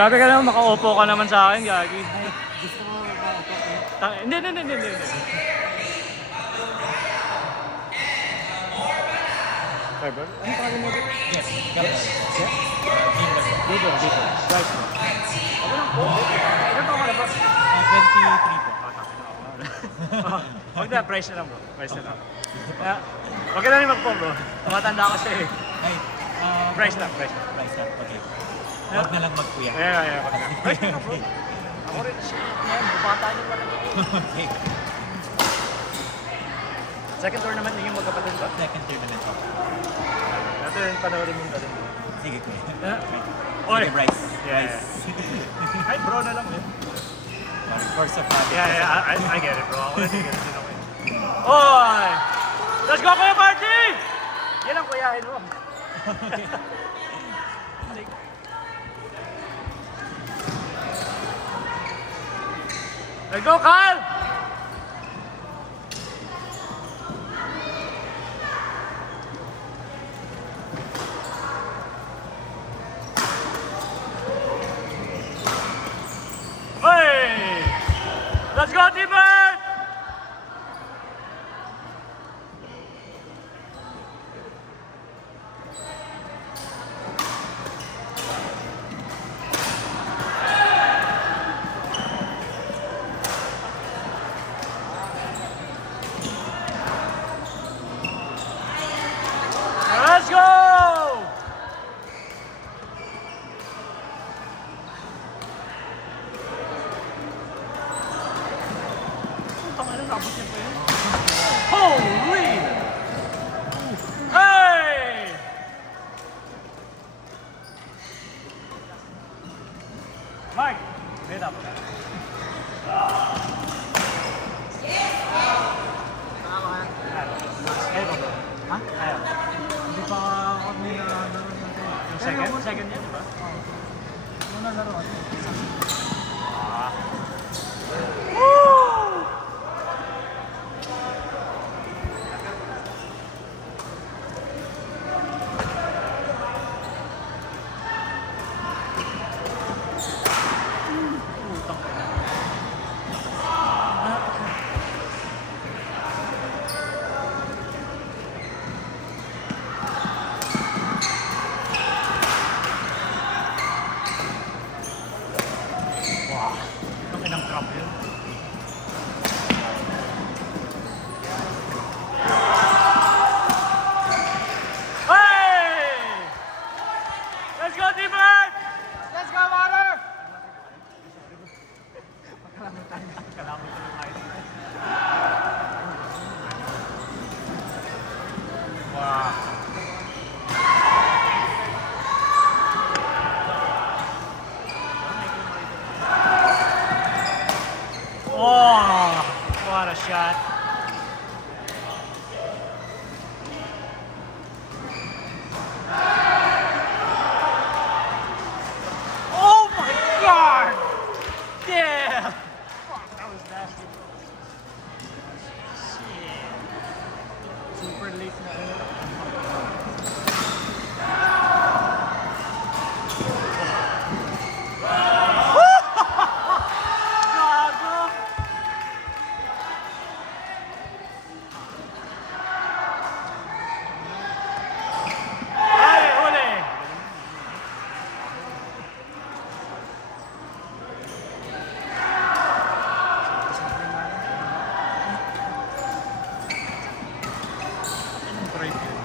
Gabi ka naman, makaupo ka naman sa akin, gagi. Gusto mo ba? Hindi. Sorry, bro. Ano pangalan mo dito? Yes, Gabriel. Yeah? Dito. Right, bro. Ako lang po. Ilan pa ako na, bro? 23 po. Huwag na, price na lang, bro. Price na lang. Huwag ka na rin mag-po, bro. Tumatanda ako siya eh. Ay, Price lang. Price lang, okay. Huwag na lang magkuya. Yeah. Price na lang, bro. Ako rin siya. Yan, bubata niyo wala. Okay. Second tour naman yung magkapatid ba? Second year na lang po. Ito yung panoorin mo rin. Sige, kuya. Oy! Okay, Bryce. Yeah. Hi, bro na lang eh. Course of habit. Yeah, I get it, bro. Ako rin get it din ako eh. Oy! Let's go, Kuya Party! Yan ang kuyahin mo. Let's go, Kyle! Hey! Let's go, T-Bird! Let's go! Holy! Hey! Mike, wait up. Ha? Hindi pa ako nilalaro nito. Yung second yan, di ba? Muna laro. Ang inang trap yun. Hey! Let's go, T-Bird! Let's go, Water! Wow. Oh, what a shot. Oh my God! Damn! Fuck, that was nasty. Shit. Super late na. Gago! Ay, huli! Anong drive yun?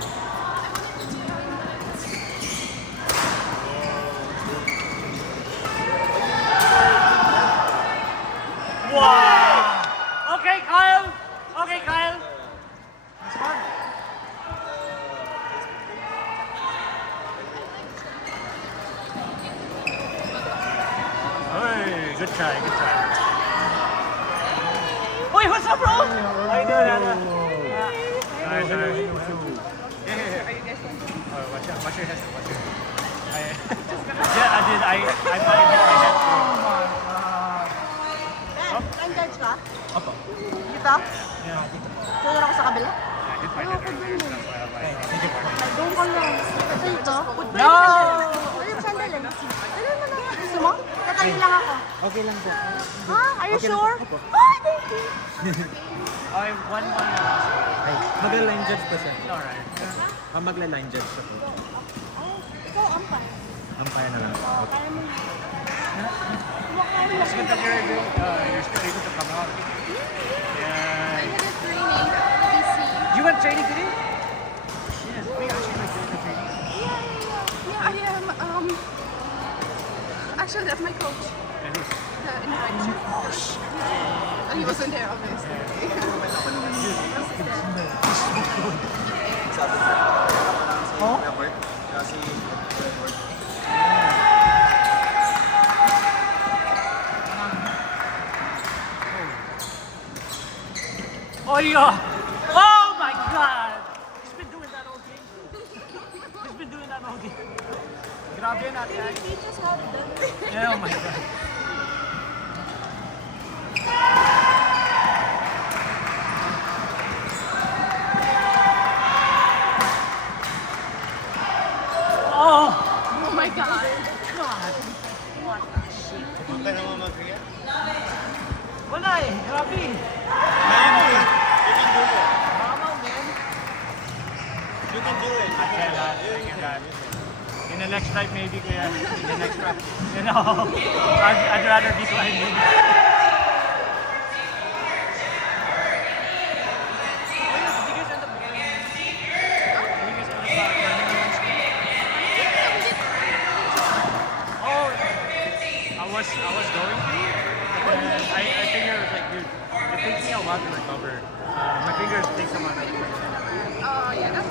Wow! Okay, Kyle! Okay, Kyle! This one? Hey, good try. Wait, what's up, bro? How you doing, Anna? Sorry. Yeah. Oh, watch your headset. Yeah, I did. I finally hit my headset. Ben, judge ka? Opo. Dito? Yeah, dito po. Sunod ako sa kabila? I hit my headset. Okay, sige po. Doon ka lang. Dito? No! Ulit sandali. Dali mo lang. Gusto mo? Sasali lang ako. Okay lang po. Are you Okay lang sure? po. Opo. Oh, thank you. Okay, one more. Ay, magla-line judge pa siya. Alright. Magla-line judge siya po. Ay, ikaw, umpire. Umpire na lang. Oo, Okay. kaya mo na. Kumakain It's good that lang. you're still able to come out. Yeah. I had a training at You went training today? Yes. We actually went to the training. Yeah, I am. Actually, that's my coach. And who's? The intervention. He wasn't there, obviously. Oh yeah! Oh my God! He's been doing that all game. He's been doing that all game. Grabe yan ate. Can you teach us how to do it? Yeah, oh my God. Oh! Oh my God. Pupunta naman mag-react. Wala eh. Grabe. Mamaw, man. You can do it. I cannot. In the next life, maybe, kuya. In the next life. You know, I'd rather be climbing. Oh, I was going to, but then I figured, like, dude, it takes me a while to recover. My fingers take some time. Oh, yeah, that's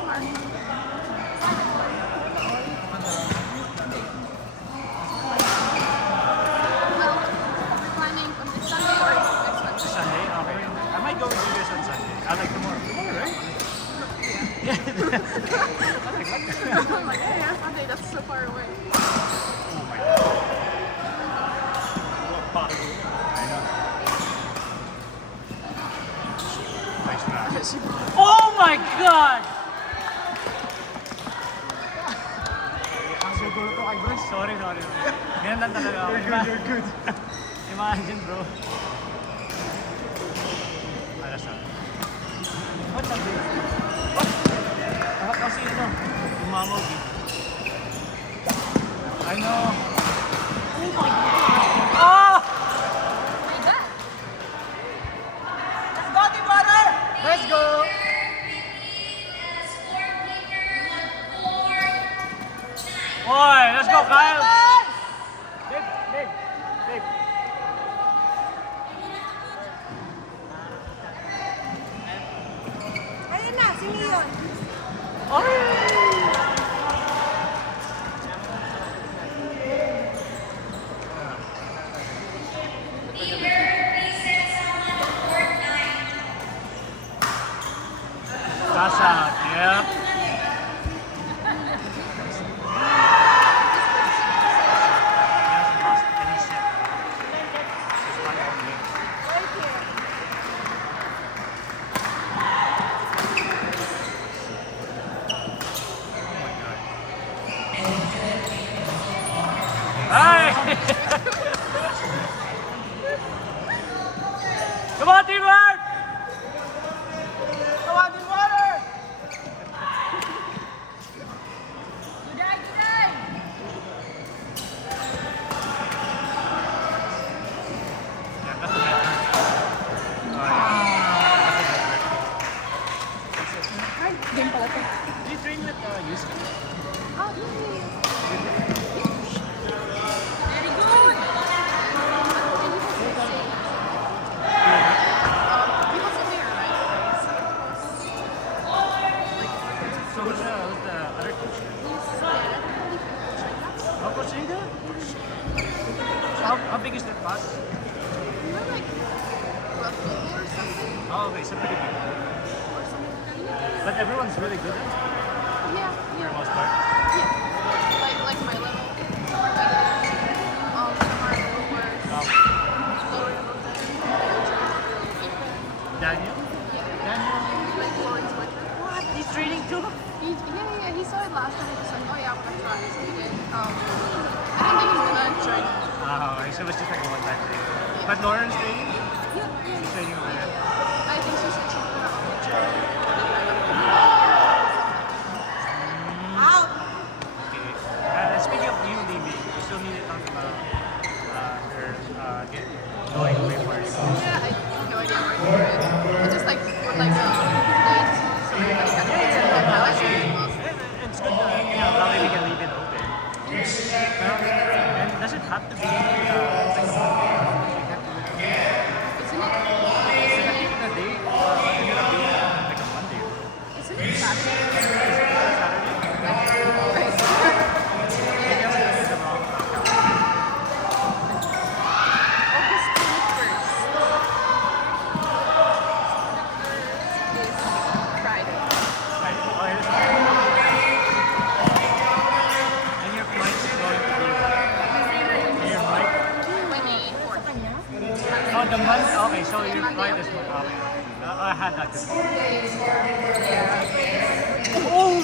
smart. Well, we're planning on this Sunday or next Monday. Sunday? Okay. I might go with you guys on Sunday. I like tomorrow. Tomorrow, right? I'm like, yeah, Sunday, that's so far away. Oh my God. I know. Nice try. Oh my God! Ang siguro to kay Bruce. Sorry. Ganyan lang talaga ako. You're good. Imagine, bro. Alas na. What's up, dude? What? Baka kasi ito. Umamaw, dude. I know. Oh! Let's go! Boy, let's go, Kyle! Babe. Ayun na, si Leon. That's out, yep. He hasn't lost any set. He's won all game. Right here. Hi! Come on, teamwork! Come on, teamwork! Yeah, that's the best. Ay, game pala to. Do you train with Yusuke? Oh, yeah. He wasn't there, right? So who's the other coach? Oh, Coach Inga? So how big is that class? We're like roughly or something. Oh, okay, so pretty big. Or something like that. But everyone's really good at it, Yeah, for the yeah. most part. Yeah. Like my level. Some are better. Some are lower. Lower level. Daniel? Yeah. Daniel? Like Lawrence Whitaker. What? He's training too? Yeah. He saw it last time. He was like, oh yeah, I want to try. So he did. I don't think he's gonna join it was just like a one-time thing. But Lauren's training? She's training over there. I think she said she's gonna Out. Okay. Speaking of you leaving, we still need to talk about her going away party. Yeah, I have no idea where to do it. It's just like late, so everybody kind of gets in my house. It's good that probably we can leave it open. And does it have to be like a Isn't it? the day or ended up being like a Monday? Isn't it Saturday? August 21st is Friday. And your flight is going to be your flight? 24th. Oh, the month? Okay, so your flight is okay. I had that before. Oh!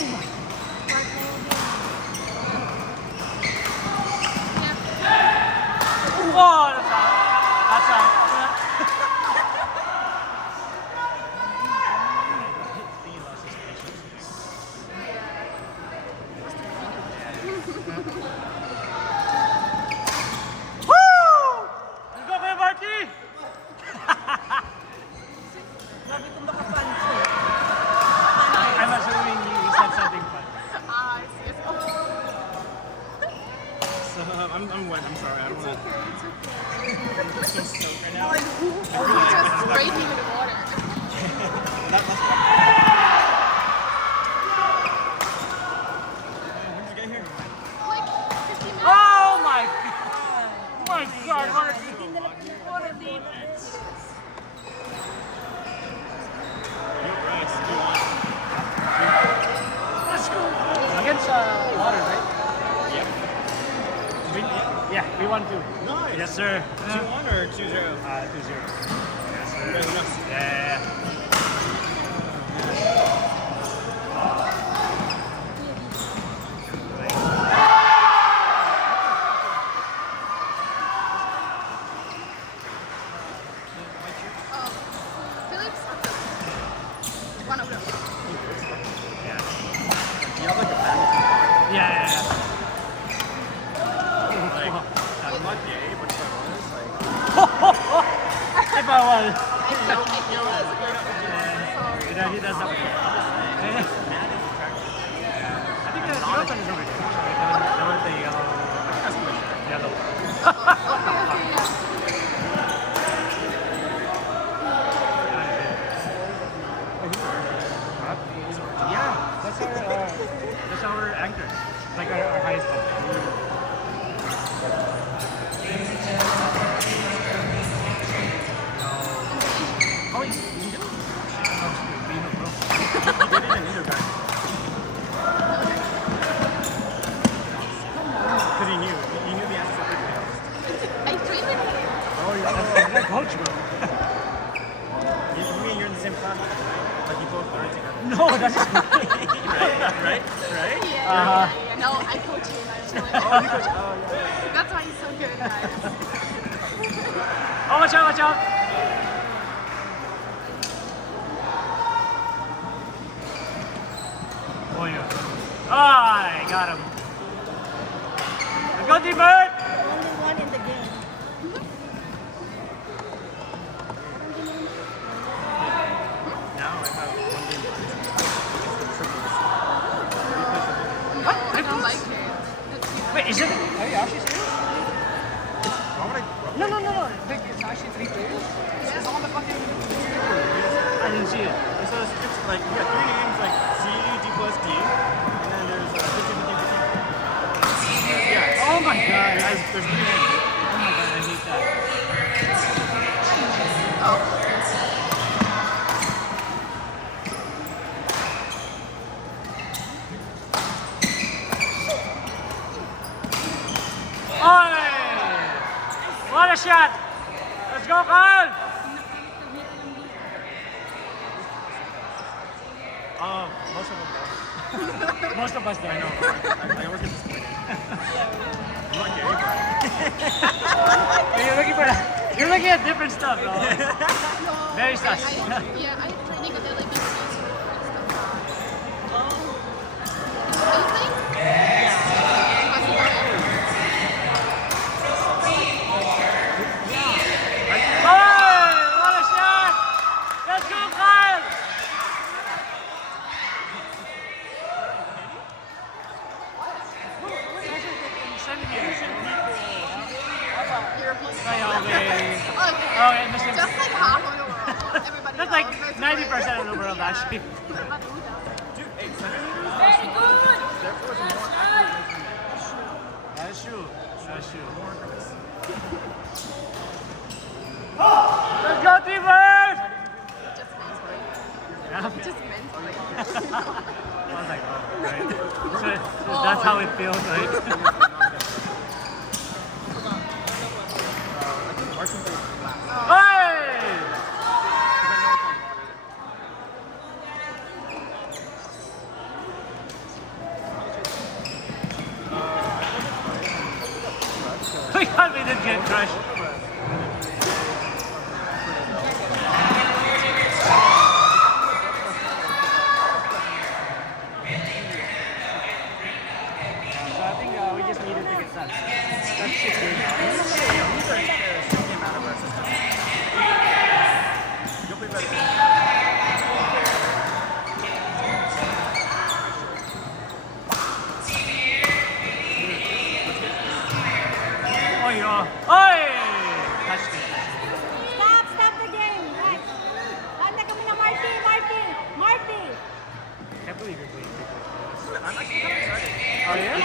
Whoa, that's out. That's out. He lost his patience. Woo! Let's go, Kuya Marky! Grabe kung baka pancho. I'm assuming you said something fun. Ah, I see. So, I'm wet. I'm sorry. I don't want to. So soaked right now. Just sprayed me with water. That must be. When did you get here? Like 15 minutes. Oh my god! My god, Marky! What a deep. Your rice. Do you want? Let's go! Against water, right? Yep. Yeah, we won two. Nice. Yes, sir. 2-1 or 2-0? 2-0. Yes, sir. Very nice. Yeah. Phillips or Phillips? One of them. Yeah. You have like a family. Yeah. Like, I'm not gay, but if I was, like. If I was. I know it's a girlfriend. You know, he does that. I think the girlfriend is over there. The one with the yellow. Yellow. Okay, yeah. Yeah, that's our anchor. Like our highest anchor. Oh, you do? Oh, Vino, bro. You did it in Indoor. Because he knew. He knew the answer. I trained with him. Oh, That's my coach, bro. me and you're in the same class. Like, you both learn together. No, that's just Right? Yeah. No, I coach him. I'm just like, Oh, you coach. Oh, yeah. that's why he's so good, guys. Oh, watch out, watch out. Oh, yeah. Ah, I got him. Go, D-Bird! Only one in the game. Now I have one game left. No, I don't like it. Wait, is it? Are you actually serious? Why would I? No. Like, it's actually 3 players? It's on the fucking... I didn't see it. So it's like, you got 3 names, like C, D plus D, and then there's 50, 50, 50. Yeah. Oh my god. There's 3 names. Oh my god, I hate that. Oh. Oi! What a shot! Let's go, Carl! Most of them don't. Most of us don't know. I work at this point. I'm not gay, but. looking at different stuff, though. Very sus. Yeah, I had training and then like you stuff. What a shot! Let's go, Kyle! Okay, Mr. Just like half of the world. Everybody That's else. like 90% of the world, actually. Very good. That's true. That's true. Let's go, T-Bird! Just mentally. I was like, oh, right. So that's how it feels, right? Hey! We can't be the get crushed. So I think we just needed to get that. That's 6 games now. Oh, yeah. Oy! Touched it. Stop the game. Right. Banda kami na Marty. Can't believe you're playing T-Bird. I'm actually kind of excited. Oh, yeah? We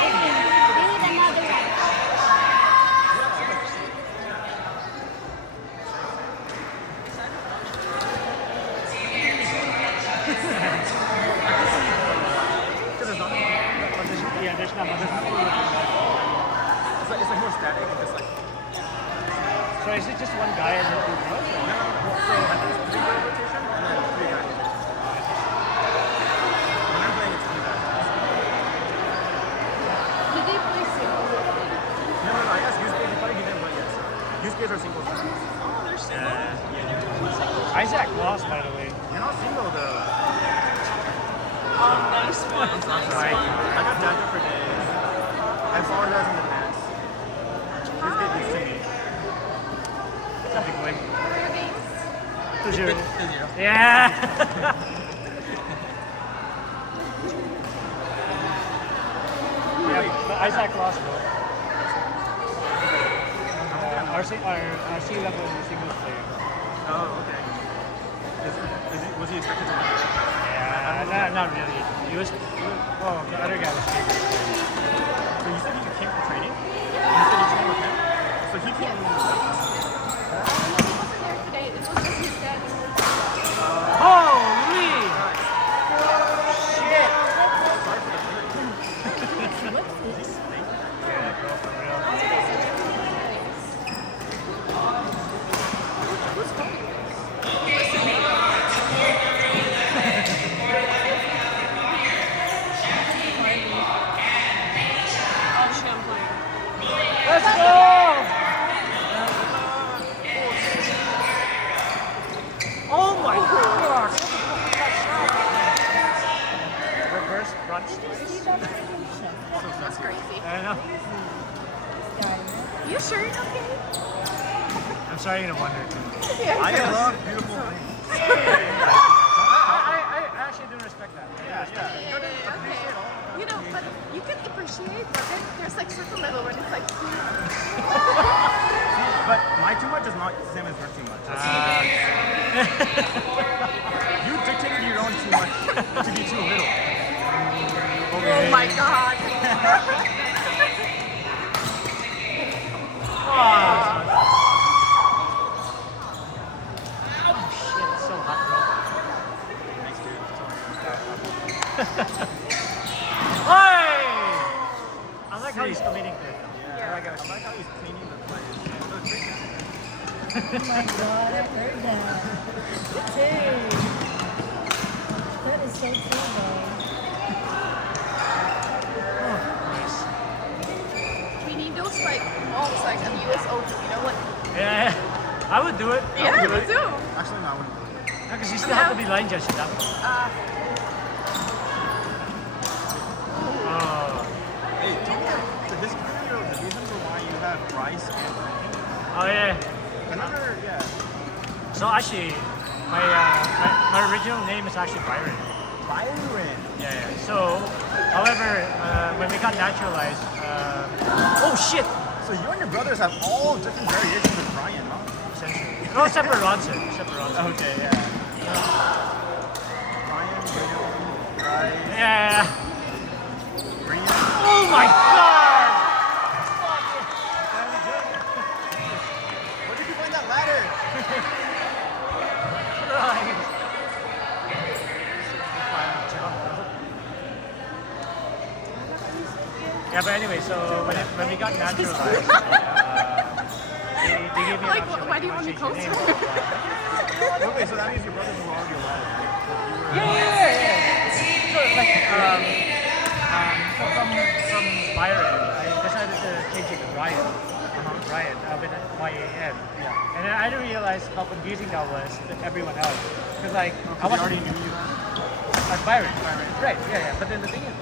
need another one. Yeah, there's not much. It's like more static. It's like, So is it just one guy and then 2 girls? so I think it's 3 guy rotation and then 3 guys. When I'm playing, it's 3 guys. Did they play singles? No, I guess use case, he didn't play yet. Use case or singles. Oh, they're singles. Isaac lost, by the way. You're not single though. Nice one. Right. I got Dagger for days. I followed guys in the past. Please get used to me. Big boy. 2-0. 2-0. Yeah. Yeah, but Isaac lost, bro. Our C-level singles player. Oh, okay. Was he expected to win? Yeah, not really. Oh, the other guy was bigger. So you said he came for training? You said he trained with him? So he came He wasn't there today. This was just his dad. Holy! Shit! Yeah, bro, for real. Let's go! Oh my gosh! Reverse front slice. That's crazy. I know. You sure? Okay. I'm starting to wonder. I love beautiful things. I actually do respect that. Yeah, okay. You know, but you can appreciate, but then there's like certain level when it's like, But my too much is not the same as her too much. You dictated your own too much to be too little. oh my god. Oh shit, it's so hot, Hey! I like how he's committing to it. I like how he's cleaning the place. Oh my god, I heard that. Dang. That is so cool, though. Nice. We need those like malls like at US Open, you know, like Yeah. I I would do it. Yeah, me too. Actually, no, I wouldn't do it. Because you still have to be line judge at that point. Oh. Hey, tell me the history or the reasons of why you have Bryce and Brandon. Oh yeah. I never, yeah. So actually, my original name is actually Byron. Byron. Yeah, yeah. So, however, when we got naturalized, oh shit! So you and your brothers have all different variations of Brian, huh? Essentially. No, except for Ronson. Except for Ronson. Okay, yeah. Brian, Brian, Bryce, Yeah. Brian. Oh my god! Where did you find that ladder? Right. Yeah, but anyway, so when we got naturalized, they gave me an Like, option, why do you want me change your closer? name, blah, blah, blah. Wait, so that means your brothers were already alive. Yeah. So like so from Byron, I decided to change it to Ryan. Ryan, with Y-A-N. Yeah. And then I didn't realize how confusing that was to everyone else. Because like I I was already knew you. as Byron. Right, yeah. But then the thing is,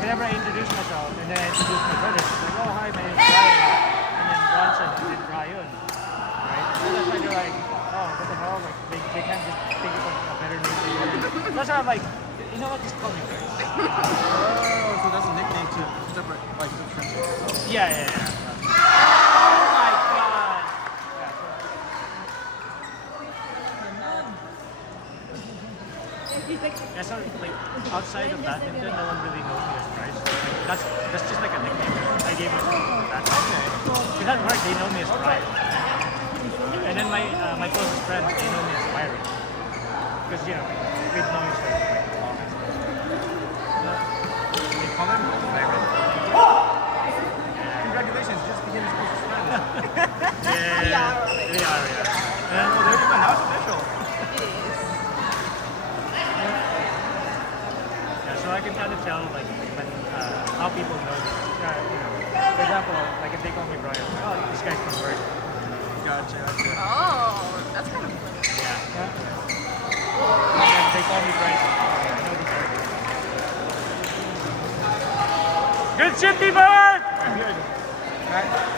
whenever I introduce myself and then I introduce my brothers, it's like, oh hi, my name's Ryan, and then Bronson, and then Ryan. Right? So that's why they're like, oh, what the hell? Like they can't just think of a better name for you. That's why I'm like, you know what, just call me Bryce. Oh, so that's a nickname to separate, like, to friendship. Yeah. Oh my god! Yeah, so like outside of badminton, no one really knows me as Bryce. Like, that's just like a nickname I gave myself for that. Because at work, they know me as Brian. And then my closest friends, they know me as Byron. Because, you know, we've known each other for like long. They call him Byron. Congratulations, you just became his closest friend. Yeah. And well, there you go, now it's official. Yeah, so I can kind of tell like when how people know me. You know, for example, like if they call me Brian, like, oh, this guy's from work. Gotcha. Oh, that's kind of funny. Yeah. And then they call me Bryce. I'm like, okay, I know this work. Good shit, T-Bird! Good. Alright.